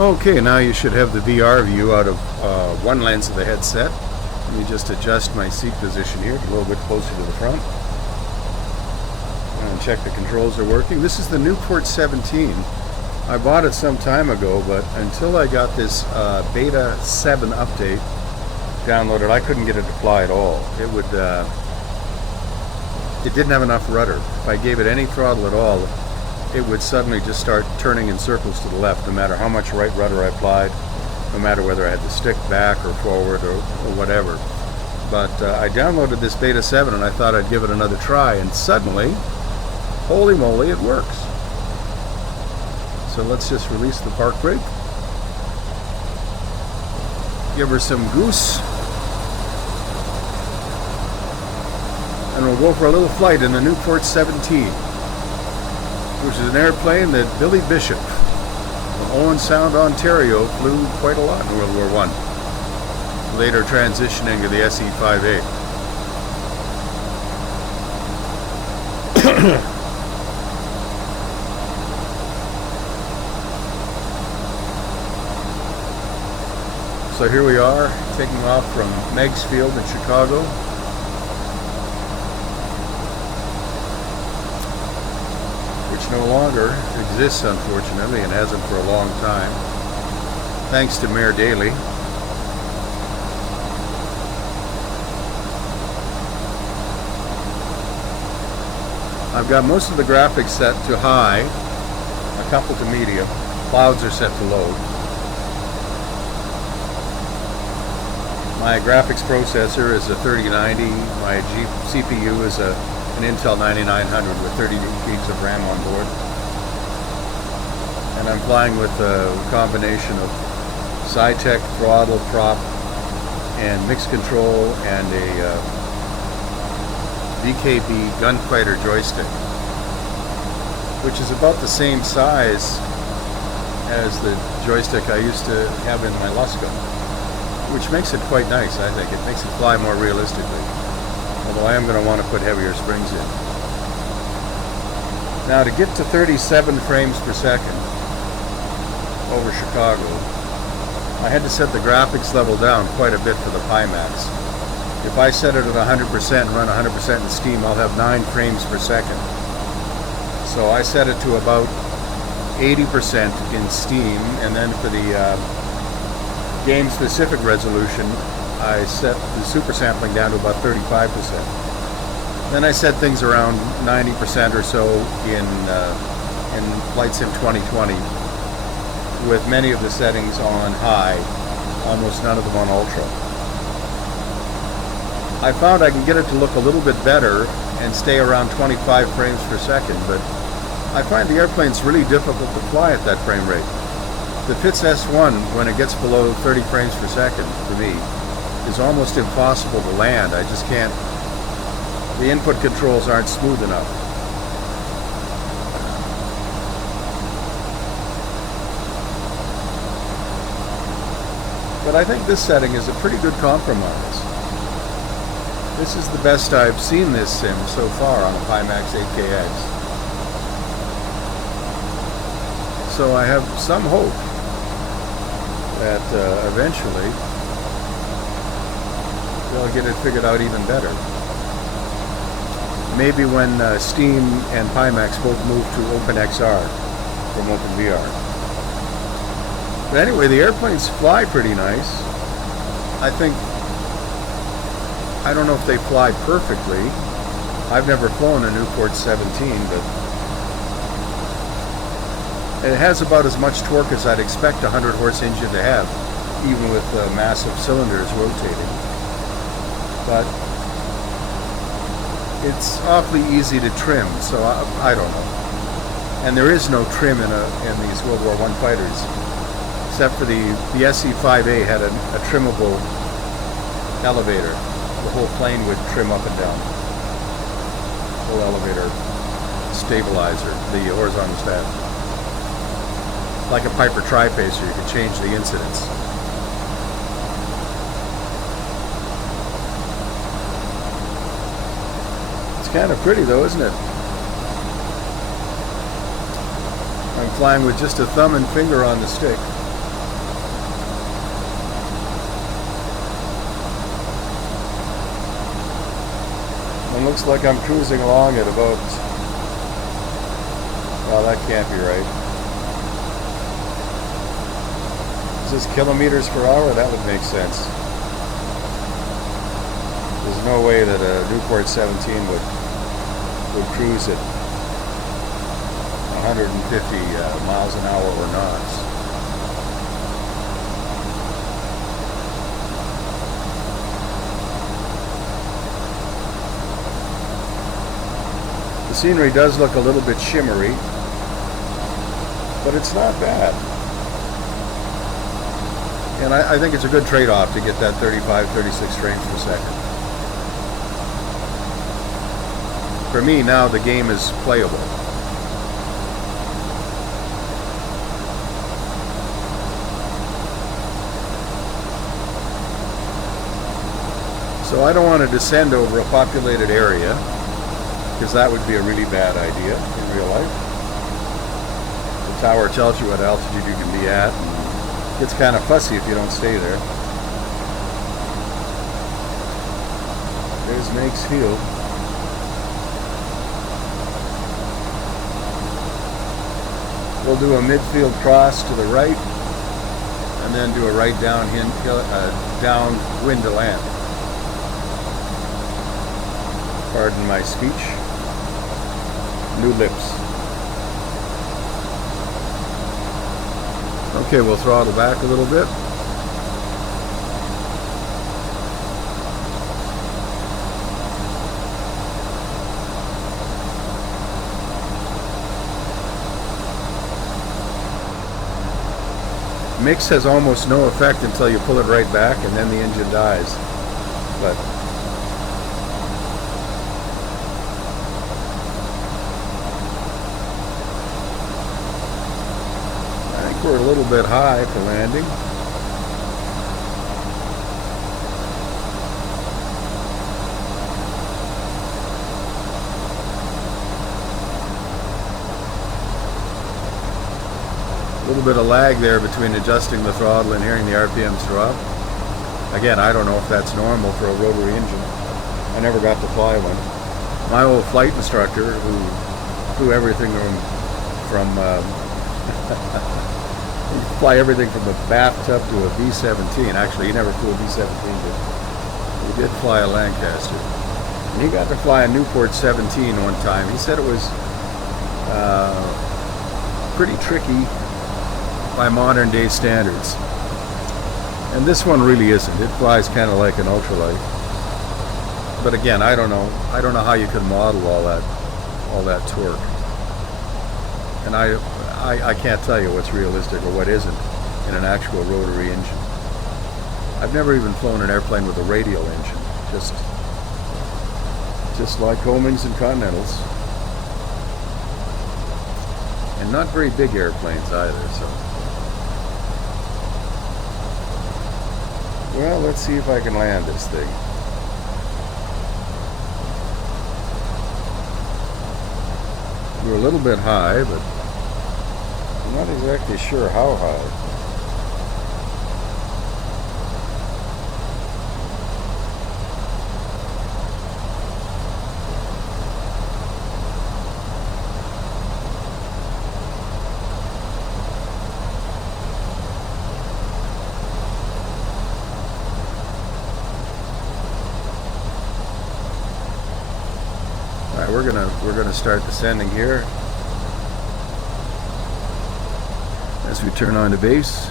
Okay, now you should have the VR view out of one lens of the headset. Let me just adjust my seat position here, a little bit closer to the front. And check the controls are working. This is the Nieuport 17. I bought it some time ago, but until I got this Beta 7 update downloaded, I couldn't get it to fly at all. It didn't have enough rudder. If I gave it any throttle at all, it would suddenly just start turning in circles to the left, no matter how much right rudder I applied, no matter whether I had the stick back or forward or whatever. But I downloaded this Beta 7 and I thought I'd give it another try, and suddenly, holy moly, it works. So let's just release the park brake. Give her some goose. And we'll go for a little flight in the Nieuport 17, which is an airplane that Billy Bishop of Owen Sound, Ontario, flew quite a lot in World War I, later transitioning to the SE-5A. So here we are, taking off from Meigs Field in Chicago. Which no longer exists, unfortunately, and hasn't for a long time, thanks to Mayor Daley. I've got most of the graphics set to high, a couple to medium, clouds are set to low. My graphics processor is a 3090, my CPU is an Intel 9900 with 32 gigs of RAM on board. And I'm flying with a combination of Sci-Tech throttle prop and mix control and a VKB gunfighter joystick, which is about the same size as the joystick I used to have in my Lusco, which makes it quite nice, I think. It makes it fly more realistically, although I am going to want to put heavier springs in. Now, to get to 37 frames per second over Chicago, I had to set the graphics level down quite a bit for the Pimax. If I set it at 100% and run 100% in Steam, I'll have 9 frames per second. So I set it to about 80% in Steam, and then for the game-specific resolution, I set the super sampling down to about 35%. Then I set things around 90% or so in Flight Sim 2020, with many of the settings on high, almost none of them on ultra. I found I can get it to look a little bit better and stay around 25 frames per second, but I find the airplane's really difficult to fly at that frame rate. The FITS S1, when it gets below 30 frames per second, for me, is almost impossible to land. I just can't. The input controls aren't smooth enough. But I think this setting is a pretty good compromise. This is the best I've seen this sim so far on a Pimax 8KX. So I have some hope that eventually they'll get it figured out even better. Maybe when Steam and Pimax both move to openXR from OpenVR. But anyway, the airplanes fly pretty nice. I don't know if they fly perfectly. I've never flown a Nieuport 17, but it has about as much torque as I'd expect a 100-horse engine to have, even with massive cylinders rotating. But it's awfully easy to trim, so I don't know. And there is no trim in these World War I fighters, except for the SE-5A had a trimmable elevator. The whole plane would trim up and down. Whole elevator stabilizer, the horizontal stab. Like a Piper tripacer, you could change the incidence. It's kind of pretty though, isn't it? I'm flying with just a thumb and finger on the stick. looks like I'm cruising along at about, well, that can't be right. Is this kilometers per hour? That would make sense. There's no way that a Nieuport 17 would cruise at 150 miles an hour or knots. The scenery does look a little bit shimmery, but it's not bad. And I think it's a good trade-off to get that 35, 36 frames per second. For me, now the game is playable. So I don't want to descend over a populated area, because that would be a really bad idea in real life. The tower tells you what altitude you can be at, and it's kind of fussy if you don't stay there. There's Meigs Field. We'll do a midfield cross to the right, and then do a right downwind to land. Pardon my speech. New lips. Okay, we'll throttle back a little bit. Mix has almost no effect until you pull it right back, and then the engine dies. But we're a little bit high for landing. A little bit of lag there between adjusting the throttle and hearing the RPMs drop. Again, I don't know if that's normal for a rotary engine. I never got to fly one. My old flight instructor, who flew everything from fly everything from a bathtub to a B-17. Actually, he never flew a B-17, but he did fly a Lancaster. And he got to fly a Nieuport 17 one time. He said it was pretty tricky by modern day standards. And this one really isn't. It flies kind of like an ultralight. But again, I don't know. I don't know how you could model all that torque. And I can't tell you what's realistic or what isn't in an actual rotary engine. I've never even flown an airplane with a radial engine, just like Meigs and Continentals, and not very big airplanes either. So, well, let's see if I can land this thing. We're a little bit high, but I'm not exactly sure how high. All right, we're gonna start descending here. As we turn on to base.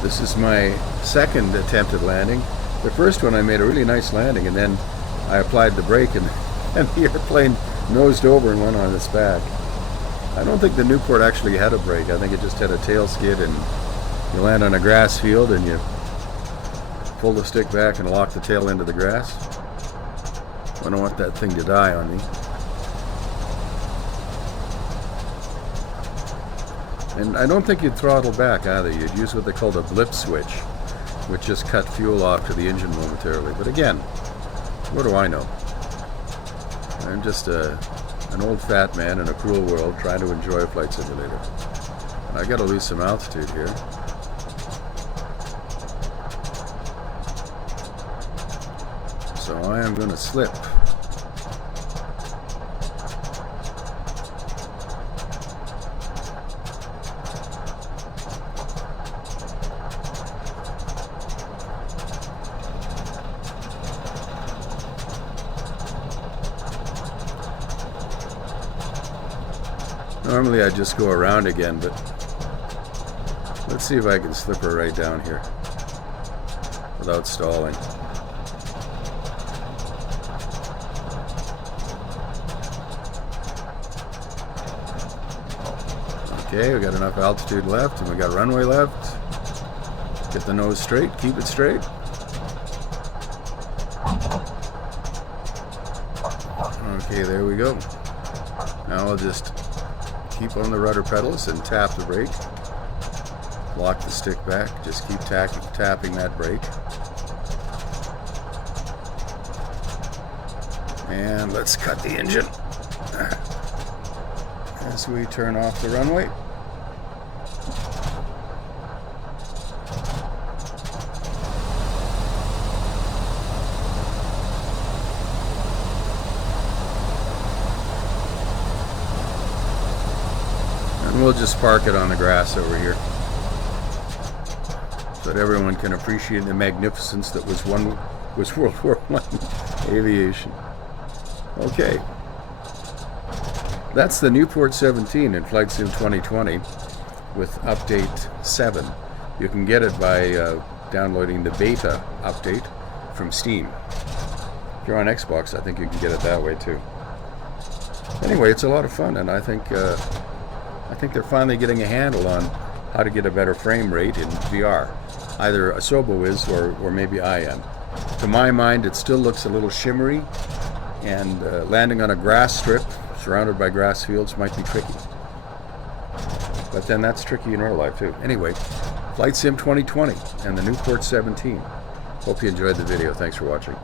This is my second attempt at landing. The first one I made a really nice landing, and then I applied the brake and the airplane nosed over and went on its back. I don't think the Nieuport actually had a brake. I think it just had a tail skid, and you land on a grass field and you pull the stick back and lock the tail into the grass. I don't want that thing to die on me. And I don't think you'd throttle back either. You'd use what they call a blip switch, which just cut fuel off to the engine momentarily. But again, what do I know? I'm just an old fat man in a cruel world trying to enjoy a flight simulator. And I got to lose some altitude here. so I am going to slip. Normally I just go around again, but let's see if I can slip her right down here without stalling. Okay, we got enough altitude left and we got runway left. Get the nose straight, keep it straight. Okay, there we go. Now I'll just keep on the rudder pedals and tap the brake. Lock the stick back. Just keep tapping that brake. And let's cut the engine as we turn off the runway. And we'll just park it on the grass over here so that everyone can appreciate the magnificence that was World War I aviation. Okay, that's the Nieuport 17 in Flight Sim 2020 with update 7. You can get it by downloading the beta update from Steam. If you're on Xbox, I think you can get it that way too. Anyway, it's a lot of fun, and I think they're finally getting a handle on how to get a better frame rate in VR. Either Asobo is, or maybe I am. To my mind, it still looks a little shimmery, and landing on a grass strip surrounded by grass fields might be tricky. But then that's tricky in real life too. Anyway, Flight Sim 2020 and the Nieuport 17. Hope you enjoyed the video. Thanks for watching.